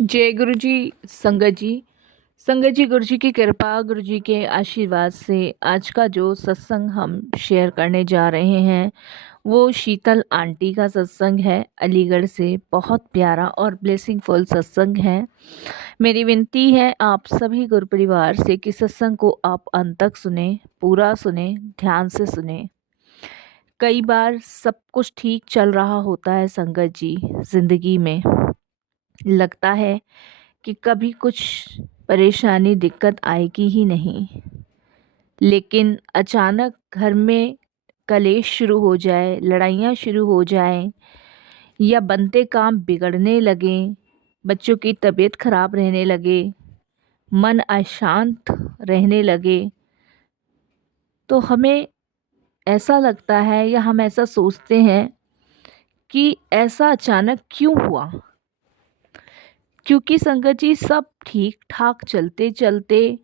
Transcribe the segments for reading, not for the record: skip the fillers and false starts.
जय गुरु जी, संगत जी। संगत जी, गुरु जी की कृपा, गुरु जी के आशीर्वाद से आज का जो सत्संग हम शेयर करने जा रहे हैं, वो शीतल आंटी का सत्संग है। अलीगढ़ से बहुत प्यारा और ब्लेसिंगफुल सत्संग है। मेरी विनती है आप सभी गुरु परिवार से कि सत्संग को आप अंत तक सुने, पूरा सुने, ध्यान से सुने। कई बार सब कुछ ठीक चल रहा होता है संगत जी, ज़िंदगी में लगता है कि कभी कुछ परेशानी दिक्कत आएगी ही नहीं, लेकिन अचानक घर में कलेश शुरू हो जाए, लड़ाइयाँ शुरू हो जाएं, या बनते काम बिगड़ने लगें, बच्चों की तबीयत खराब रहने लगे, मन अशांत रहने लगे, तो हमें ऐसा लगता है या हम ऐसा सोचते हैं कि ऐसा अचानक क्यों हुआ। क्योंकि संगत जी, सब ठीक ठाक चलते चलते,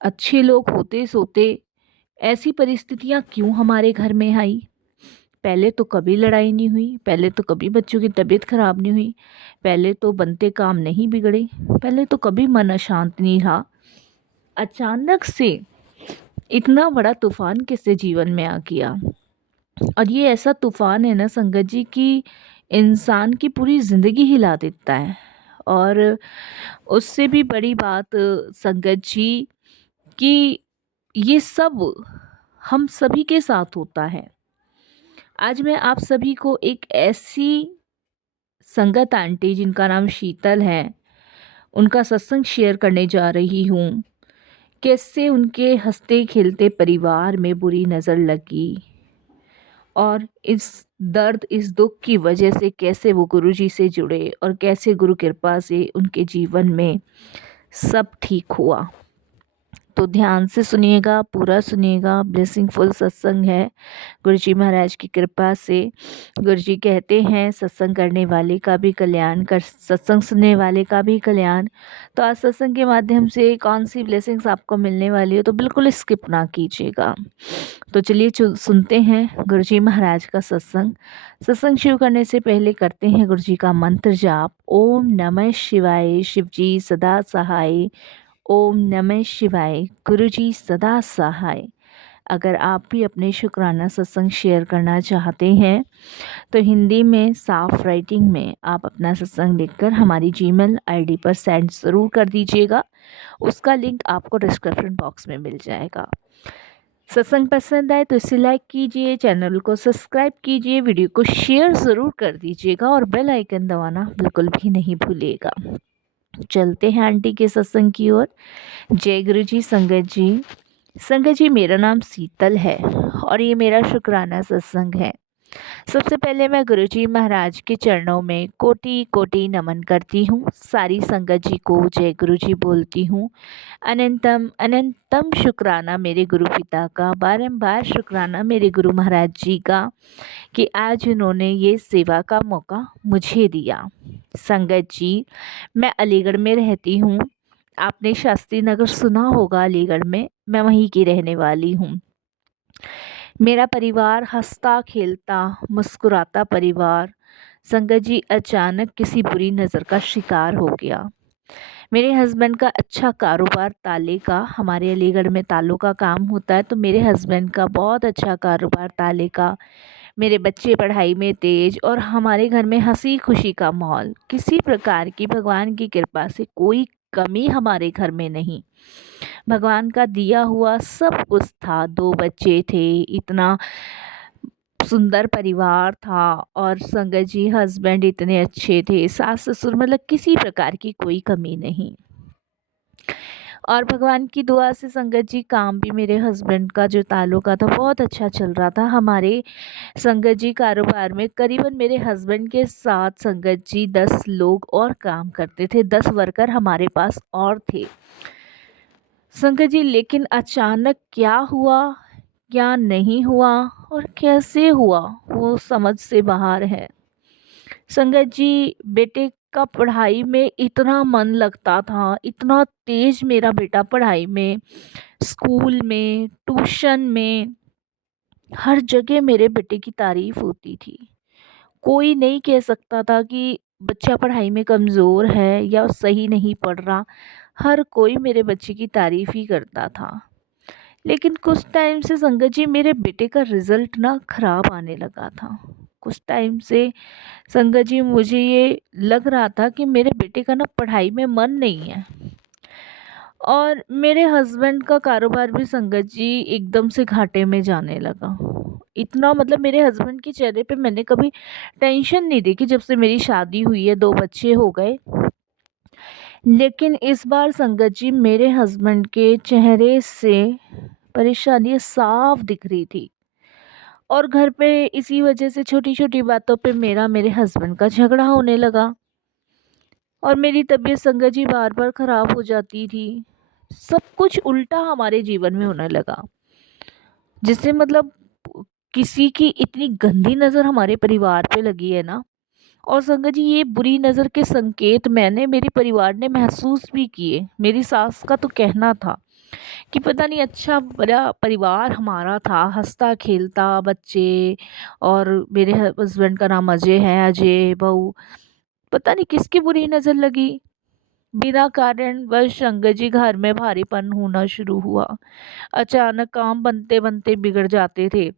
अच्छे लोग होते सोते, ऐसी परिस्थितियाँ क्यों हमारे घर में आई। पहले तो कभी लड़ाई नहीं हुई, पहले तो कभी बच्चों की तबीयत खराब नहीं हुई, पहले तो बनते काम नहीं बिगड़े, पहले तो कभी मन अशांत नहीं रहा। अचानक से इतना बड़ा तूफान किसके जीवन में आ गया। और ये ऐसा तूफान है ना संगत जी कि इंसान की पूरी ज़िंदगी हिला देता है। और उससे भी बड़ी बात संगत जी कि ये सब हम सभी के साथ होता है। आज मैं आप सभी को एक ऐसी संगत आंटी जिनका नाम शीतल है, उनका सत्संग शेयर करने जा रही हूँ। कैसे उनके हंसते खेलते परिवार में बुरी नज़र लगी, और इस दर्द, इस दुख की वजह से कैसे वो गुरु जी से जुड़े और कैसे गुरु कृपा से उनके जीवन में सब ठीक हुआ। तो ध्यान से सुनिएगा, पूरा सुनिएगा। ब्लेसिंगफुल सत्संग है गुरु जी महाराज की कृपा से। गुरु जी कहते हैं सत्संग करने वाले का भी कल्याण, कर सत्संग सुनने वाले का भी कल्याण। तो आज सत्संग के माध्यम से कौन सी ब्लेसिंग्स आपको मिलने वाली हो, तो बिल्कुल स्किप ना कीजिएगा। तो चलिए सुनते हैं गुरु जी महाराज का सत्संग। सत्संग शुरू करने से पहले करते हैं गुरु जी का मंत्र जाप। ओम नमः शिवाय, शिव जी सदा सहाय। ओम नमः शिवाय, गुरु जी सदा सहाय। अगर आप भी अपने शुक्राना सत्संग शेयर करना चाहते हैं तो हिंदी में साफ राइटिंग में आप अपना सत्संग लिखकर हमारी जीमेल आईडी पर सेंड ज़रूर कर दीजिएगा। उसका लिंक आपको डिस्क्रिप्शन बॉक्स में मिल जाएगा। सत्संग पसंद आए तो इसे लाइक कीजिए, चैनल को सब्सक्राइब कीजिए, वीडियो को शेयर ज़रूर कर दीजिएगा और बेल आइकन दबाना बिल्कुल भी नहीं भूलिएगा। चलते हैं आंटी के सत्संग की ओर। जय गुरु जी संगत जी। संगत जी, मेरा नाम शीतल है और ये मेरा शुक्राना सत्संग है। सबसे पहले मैं गुरु जी महाराज के चरणों में कोटि कोटि नमन करती हूँ। सारी संगत जी को जय गुरु जी बोलती हूँ। अनंतम अनंतम शुक्राना मेरे गुरु पिता का, बारंबार शुक्राना मेरे गुरु महाराज जी का कि आज उन्होंने ये सेवा का मौका मुझे दिया। संगत जी, मैं अलीगढ़ में रहती हूँ। आपने शास्त्री नगर सुना होगा, अलीगढ़ में मैं वहीं की रहने वाली हूँ। मेरा परिवार हंसता खेलता मुस्कुराता परिवार संगत जी अचानक किसी बुरी नज़र का शिकार हो गया। मेरे हस्बैंड का अच्छा कारोबार ताले का, हमारे अलीगढ़ में तालों का काम होता है, तो मेरे हस्बैंड का बहुत अच्छा कारोबार ताले का। मेरे बच्चे पढ़ाई में तेज और हमारे घर में हंसी खुशी का माहौल। किसी प्रकार की भगवान की कृपा से कोई कमी हमारे घर में नहीं। भगवान का दिया हुआ सब कुछ था। 2 बच्चे थे, इतना सुंदर परिवार था, और संगत जी हस्बैंड इतने अच्छे थे, सास ससुर, मतलब किसी प्रकार की कोई कमी नहीं। और भगवान की दुआ से संगत जी काम भी मेरे हस्बैंड का जो ताल्लुक का था बहुत अच्छा चल रहा था। हमारे संगत जी कारोबार में करीबन मेरे हस्बैंड के साथ संगत जी 10 लोग और काम करते थे, 10 वर्कर हमारे पास और थे संगत जी। लेकिन अचानक क्या हुआ, क्या नहीं हुआ और कैसे हुआ, वो समझ से बाहर है। संगत जी, बेटे का पढ़ाई में इतना मन लगता था, इतना तेज मेरा बेटा पढ़ाई में, स्कूल में, ट्यूशन में, हर जगह मेरे बेटे की तारीफ होती थी। कोई नहीं कह सकता था कि बच्चा पढ़ाई में कमज़ोर है या सही नहीं पढ़ रहा, हर कोई मेरे बच्चे की तारीफ़ ही करता था। लेकिन कुछ टाइम से संगत जी मेरे बेटे का रिज़ल्ट ना ख़राब आने लगा था। कुछ टाइम से संगत जी मुझे ये लग रहा था कि मेरे बेटे का ना पढ़ाई में मन नहीं है। और मेरे हस्बैंड का कारोबार भी संगत जी एकदम से घाटे में जाने लगा। इतना मतलब मेरे हस्बैंड के चेहरे पे मैंने कभी टेंशन नहीं देखी जब से मेरी शादी हुई है, 2 बच्चे हो गए। लेकिन इस बार संगत जी मेरे हस्बैंड के चेहरे से परेशानी साफ दिख रही थी। और घर पे इसी वजह से छोटी-छोटी बातों पे मेरा मेरे हस्बैंड का झगड़ा होने लगा। और मेरी तबीयत संगत जी बार-बार ख़राब हो जाती थी। सब कुछ उल्टा हमारे जीवन में होने लगा। जिससे मतलब किसी की इतनी गंदी नज़र हमारे परिवार पे लगी है ना। और संगत जी ये बुरी नज़र के संकेत मैंने मेरे परिवार ने महसूस भी किए। मेरी सास का तो कहना था कि पता नहीं अच्छा बड़ा परिवार हमारा था, हँसता खेलता बच्चे। और मेरे हस्बैंड का नाम अजय है, अजय बहू पता नहीं किसकी बुरी नज़र लगी। बिना कारण बस संगत जी घर में भारीपन होना शुरू हुआ। अचानक काम बनते बनते बिगड़ जाते थे।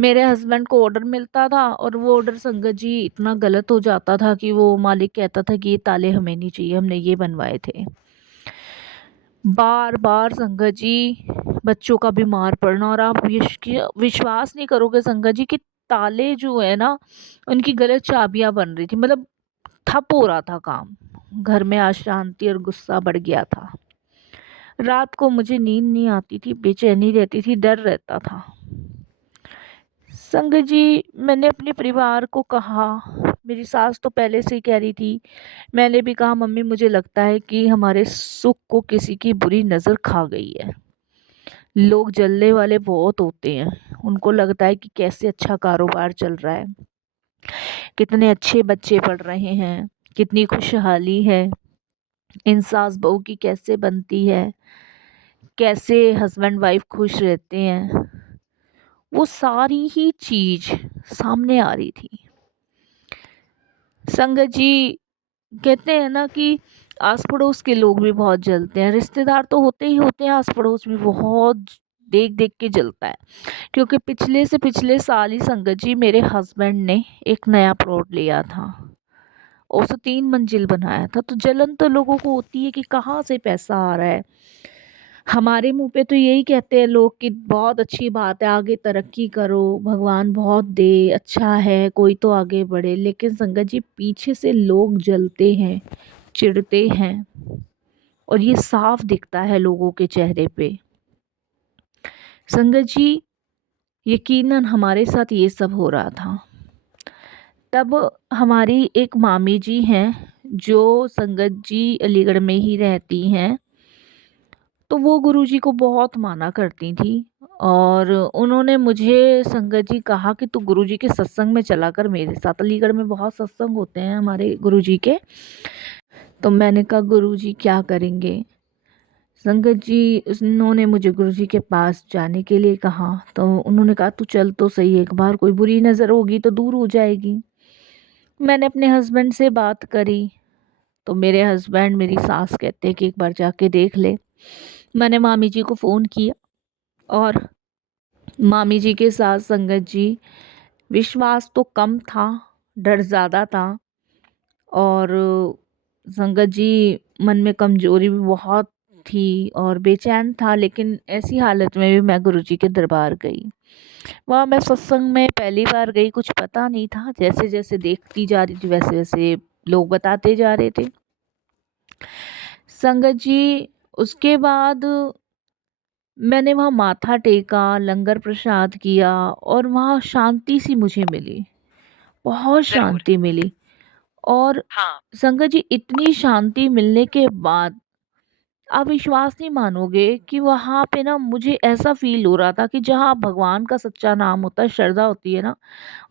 मेरे हस्बैंड को ऑर्डर मिलता था और वो ऑर्डर संगत जी इतना गलत हो जाता था कि वो मालिक कहता था कि ये ताले हमें नहीं चाहिए, हमने ये बनवाए थे। बार बार संगत जी बच्चों का बीमार पड़ना। और आप विश्वास नहीं करोगे संगत जी कि ताले जो है ना उनकी गलत चाबियां बन रही थी। मतलब ठप हो रहा था काम। घर में अशांति और गुस्सा बढ़ गया था। रात को मुझे नींद नहीं आती थी, बेचैनी रहती थी, डर रहता था। संगत जी मैंने अपने परिवार को कहा। मेरी सास तो पहले से ही कह रही थी। मैंने भी कहा मम्मी मुझे लगता है कि हमारे सुख को किसी की बुरी नज़र खा गई है। लोग जलने वाले बहुत होते हैं। उनको लगता है कि कैसे अच्छा कारोबार चल रहा है, कितने अच्छे बच्चे पढ़ रहे हैं, कितनी खुशहाली है, इन सास बहू की कैसे बनती है, कैसे हस्बैंड वाइफ खुश रहते हैं। वो सारी ही चीज सामने आ रही थी। संगत जी कहते हैं ना कि आस पड़ोस के लोग भी बहुत जलते हैं। रिश्तेदार तो होते ही होते हैं, आस पड़ोस भी बहुत देख देख के जलता है। क्योंकि पिछले से पिछले साल ही संगत जी मेरे हस्बैंड ने एक नया प्लॉट लिया था। उसे 3 मंजिल बनाया था। तो जलन तो लोगों को होती है कि कहाँ से पैसा आ रहा है। हमारे मुंह पे तो यही कहते हैं लोग कि बहुत अच्छी बात है, आगे तरक्की करो, भगवान बहुत दे, अच्छा है, कोई तो आगे बढ़े। लेकिन संगत जी पीछे से लोग जलते हैं, चिढ़ते हैं। और ये साफ दिखता है लोगों के चेहरे पे। संगत जी यकीनन हमारे साथ ये सब हो रहा था। तब हमारी एक मामी जी हैं जो संगत जी अलीगढ़ में ही रहती हैं। तो वो गुरुजी को बहुत माना करती थी। और उन्होंने मुझे संगत जी कहा कि तू गुरुजी के सत्संग में चला कर मेरे साथ। अलीगढ़ में बहुत सत्संग होते हैं हमारे गुरुजी के। तो मैंने कहा गुरुजी क्या करेंगे। संगत जी उन्होंने मुझे गुरुजी के पास जाने के लिए कहा। तो उन्होंने कहा तू चल तो सही, एक बार कोई बुरी नज़र होगी तो दूर हो जाएगी। मैंने अपने हस्बैंड से बात करी। तो मेरे हस्बैंड मेरी सास कहते हैं कि एक बार जाके देख ले। मैंने मामी जी को फ़ोन किया और मामी जी के साथ संगत जी विश्वास तो कम था, डर ज़्यादा था। और संगत जी मन में कमज़ोरी भी बहुत थी और बेचैन था। लेकिन ऐसी हालत में भी मैं गुरुजी के दरबार गई। वहाँ मैं सत्संग में पहली बार गई, कुछ पता नहीं था। जैसे जैसे देखती जा रही थी वैसे वैसे लोग बताते जा रहे थे। संगत जी उसके बाद मैंने वहाँ माथा टेका, लंगर प्रसाद किया और वहाँ शांति सी मुझे मिली, बहुत ज़रूर। शांति मिली। और हाँ। संगत जी इतनी शांति मिलने के बाद आप विश्वास नहीं मानोगे कि वहाँ पे ना मुझे ऐसा फ़ील हो रहा था कि जहाँ भगवान का सच्चा नाम होता है, श्रद्धा होती है ना,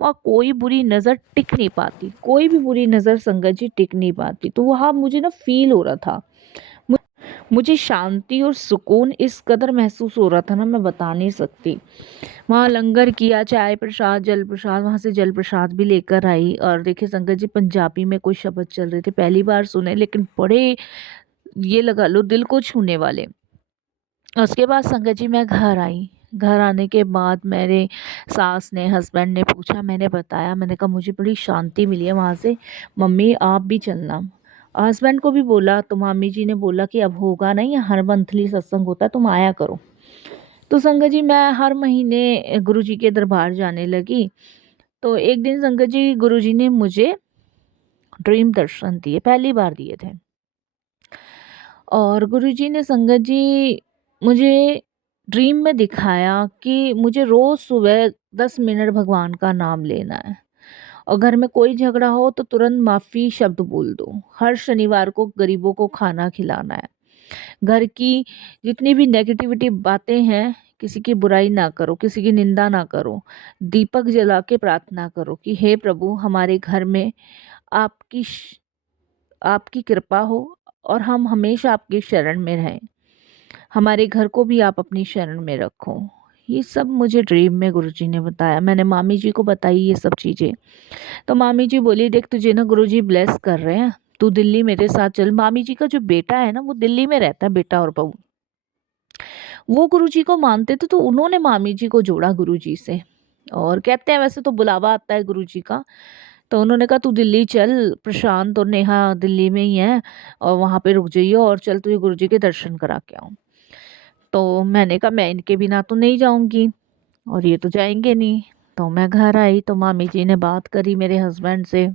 वहाँ कोई बुरी नज़र टिक नहीं पाती, कोई भी बुरी नज़र संगत जी टिक नहीं पाती। तो वहाँ मुझे ना फ़ील हो रहा था। मुझे शांति और सुकून इस कदर महसूस हो रहा था ना, मैं बता नहीं सकती। वहाँ लंगर किया, चाय प्रसाद, जल प्रसाद, वहाँ से जल प्रसाद भी लेकर आई। और देखिए संगत जी, पंजाबी में कोई शब्द चल रहे थे, पहली बार सुने, लेकिन बड़े, ये लगा लो, दिल को छूने वाले। उसके बाद संगत जी मैं घर आई। घर आने के बाद मेरे सास ने, हस्बैंड ने पूछा, मैंने बताया, मैंने कहा मुझे बड़ी शांति मिली है वहाँ से, मम्मी आप भी चलना। हस्बैंड को भी बोला तो मामी जी ने बोला कि अब होगा नहीं, हर मंथली सत्संग होता है, तुम आया करो। तो संगत जी मैं हर महीने गुरु जी के दरबार जाने लगी। तो एक दिन संगत जी, गुरु जी ने मुझे ड्रीम दर्शन दिए, पहली बार दिए थे। और गुरुजी ने संगत जी मुझे ड्रीम में दिखाया कि मुझे रोज़ सुबह 10 मिनट भगवान का नाम लेना है, और घर में कोई झगड़ा हो तो तुरंत माफ़ी शब्द बोल दो। हर शनिवार को गरीबों को खाना खिलाना है। घर की जितनी भी नेगेटिविटी बातें हैं, किसी की बुराई ना करो, किसी की निंदा ना करो। दीपक जला के प्रार्थना करो कि हे प्रभु, हमारे घर में आपकी आपकी कृपा हो और हम हमेशा आपकी शरण में रहें। हमारे घर को भी आप अपनी शरण में रखो। ये सब मुझे ड्रीम में गुरुजी ने बताया। मैंने मामी जी को बताई ये सब चीज़ें। तो मामी जी बोली, देख तुझे ना गुरुजी ब्लेस कर रहे हैं, तू दिल्ली मेरे साथ चल। मामी जी का जो बेटा है ना, वो दिल्ली में रहता है, बेटा और बहू। वो गुरुजी को मानते थे, तो उन्होंने मामी जी को जोड़ा गुरुजी से। और कहते हैं वैसे तो बुलावा आता है गुरुजी का। तो उन्होंने कहा तू दिल्ली चल, प्रशांत और नेहा दिल्ली में ही हैं, और वहाँ पे रुक जाइए, और चल तुझे गुरुजी के दर्शन करा के आऊँ। तो मैंने कहा मैं इनके बिना तो नहीं जाऊंगी, और ये तो जाएंगे नहीं। तो मैं घर आई तो मामी जी ने बात करी मेरे हस्बैंड से।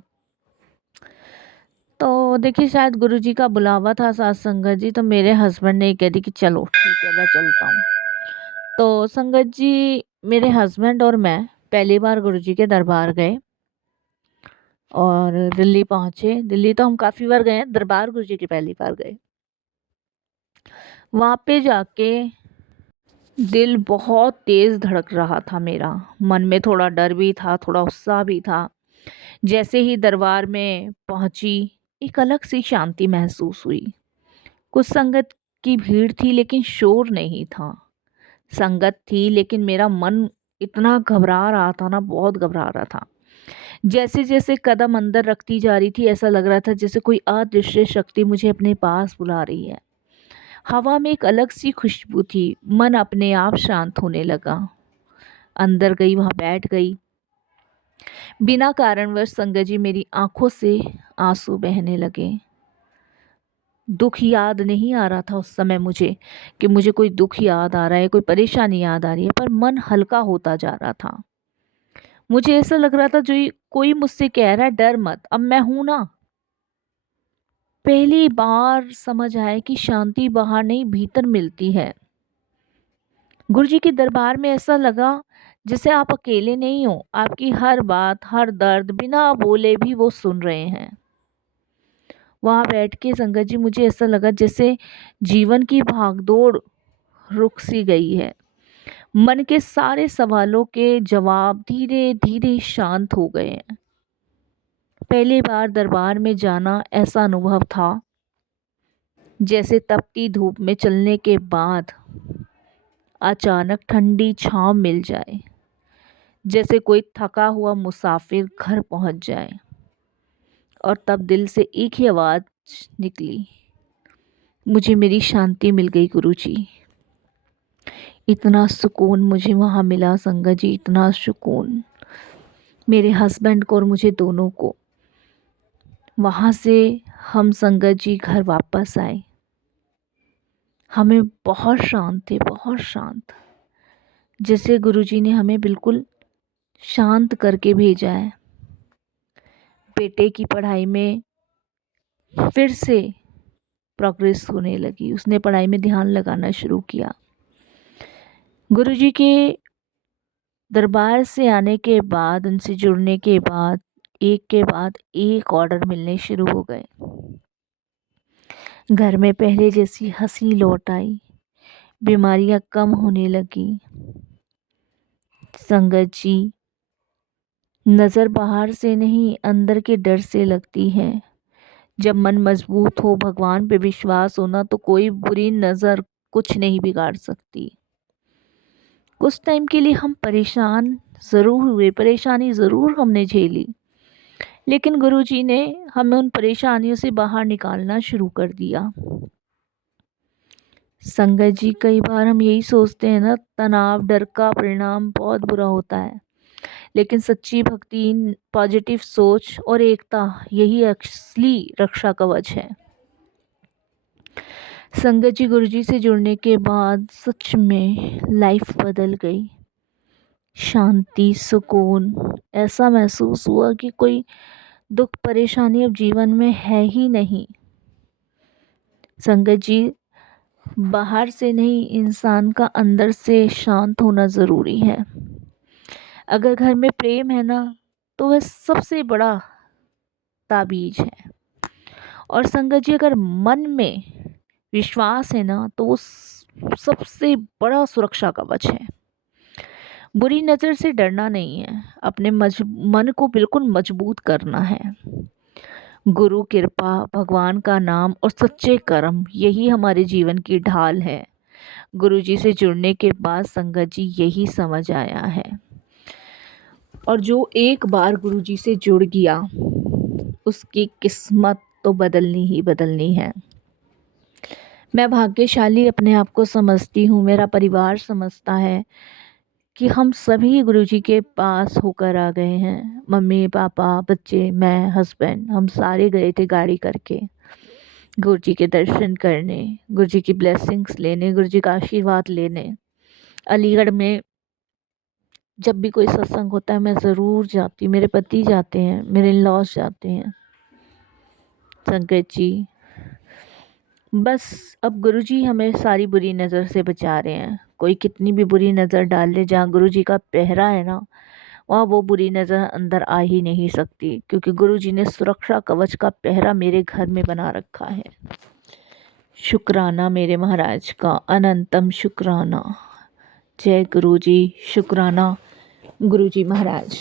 तो देखिए शायद गुरुजी का बुलावा था साथ संगत जी, तो मेरे हस्बैंड ने कह दी कि चलो ठीक है मैं चलता हूँ। तो संगत जी, मेरे हस्बैंड और मैं पहली बार गुरुजी के दरबार गए और दिल्ली पहुँचे। दिल्ली तो हम काफ़ी बार गए हैं, दरबार गुरुजी की पहली बार गए। वहाँ पे जाके दिल बहुत तेज़ धड़क रहा था मेरा। मन में थोड़ा डर भी था, थोड़ा उत्साह भी था। जैसे ही दरबार में पहुंची, एक अलग सी शांति महसूस हुई। कुछ संगत की भीड़ थी लेकिन शोर नहीं था। संगत थी लेकिन मेरा मन इतना घबरा रहा था ना, बहुत घबरा रहा था। जैसे जैसे कदम अंदर रखती जा रही थी, ऐसा लग रहा था जैसे कोई अदृश्य शक्ति मुझे अपने पास बुला रही है। हवा में एक अलग सी खुशबू थी। मन अपने आप शांत होने लगा। अंदर गई, वहाँ बैठ गई। बिना कारणवश संगत जी मेरी आंखों से आंसू बहने लगे। दुख याद नहीं आ रहा था उस समय मुझे, कि मुझे कोई दुख याद आ रहा है, कोई परेशानी याद आ रही है, पर मन हल्का होता जा रहा था। मुझे ऐसा लग रहा था जो कोई मुझसे कह रहा है डर मत, अब मैं हूं ना। पहली बार समझ आया कि शांति बाहर नहीं, भीतर मिलती है। गुरुजी के दरबार में ऐसा लगा जैसे आप अकेले नहीं हो, आपकी हर बात, हर दर्द बिना बोले भी वो सुन रहे हैं। वहाँ बैठ के संगत जी मुझे ऐसा लगा जैसे जीवन की भागदौड़ रुक सी गई है। मन के सारे सवालों के जवाब धीरे धीरे शांत हो गए हैं। पहली बार दरबार में जाना ऐसा अनुभव था जैसे तपती धूप में चलने के बाद अचानक ठंडी छांव मिल जाए, जैसे कोई थका हुआ मुसाफिर घर पहुंच जाए। और तब दिल से एक ही आवाज़ निकली, मुझे मेरी शांति मिल गई गुरुजी। इतना सुकून मुझे वहाँ मिला संगत जी, इतना सुकून मेरे हस्बैंड को और मुझे दोनों को। वहाँ से हम संगत जी घर वापस आए। हमें बहुत शांत थे, बहुत शांत, जैसे गुरुजी ने हमें बिल्कुल शांत करके भेजा है। बेटे की पढ़ाई में फिर से प्रोग्रेस होने लगी, उसने पढ़ाई में ध्यान लगाना शुरू किया। गुरुजी के दरबार से आने के बाद, उनसे जुड़ने के बाद, एक के बाद एक ऑर्डर मिलने शुरू हो गए। घर में पहले जैसी हंसी लौट आई, बीमारियां कम होने लगी। संगत जी, नज़र बाहर से नहीं अंदर के डर से लगती है। जब मन मजबूत हो, भगवान पे विश्वास हो ना, तो कोई बुरी नज़र कुछ नहीं बिगाड़ सकती। कुछ टाइम के लिए हम परेशान ज़रूर हुए, परेशानी ज़रूर हमने झेली, लेकिन गुरुजी ने हमें उन परेशानियों से बाहर निकालना शुरू कर दिया। संगत जी, कई बार हम यही सोचते हैं ना, तनाव, डर का परिणाम बहुत बुरा होता है, लेकिन सच्ची भक्ति, पॉजिटिव सोच और एकता, यही असली रक्षा कवच है। संगत जी, गुरुजी से जुड़ने के बाद सच में लाइफ बदल गई। शांति, सुकून, ऐसा महसूस हुआ कि कोई दुख परेशानी अब जीवन में है ही नहीं। संगत जी, बाहर से नहीं, इंसान का अंदर से शांत होना ज़रूरी है। अगर घर में प्रेम है ना, तो वह सबसे बड़ा ताबीज है। और संगत जी, अगर मन में विश्वास है ना, तो वो सबसे बड़ा सुरक्षा कवच है। बुरी नज़र से डरना नहीं है, अपने मन को बिल्कुल मजबूत करना है। गुरु कृपा, भगवान का नाम और सच्चे कर्म, यही हमारे जीवन की ढाल है। गुरुजी से जुड़ने के बाद संगत जी यही समझ आया है, और जो एक बार गुरुजी से जुड़ गया, उसकी किस्मत तो बदलनी ही बदलनी है। मैं भाग्यशाली अपने आप को समझती हूँ, मेरा परिवार समझता है कि हम सभी गुरुजी के पास होकर आ गए हैं। मम्मी, पापा, बच्चे, मैं, हस्बैंड, हम सारे गए थे गाड़ी करके गुरुजी के दर्शन करने, गुरुजी की ब्लेसिंग्स लेने, गुरुजी का आशीर्वाद लेने। अलीगढ़ में जब भी कोई सत्संग होता है, मैं ज़रूर जाती हूँ, मेरे पति जाते हैं, मेरे इन-लॉज जाते हैं। संगत जी, बस अब गुरुजी हमें सारी बुरी नज़र से बचा रहे हैं। कोई कितनी भी बुरी नज़र डाल ले, जहाँ गुरुजी का पहरा है ना, वहाँ वो बुरी नज़र अंदर आ ही नहीं सकती, क्योंकि गुरुजी ने सुरक्षा कवच का पहरा मेरे घर में बना रखा है। शुक्राना मेरे महाराज का, अनंतम शुक्राना। जय गुरुजी, शुक्राना गुरुजी महाराज।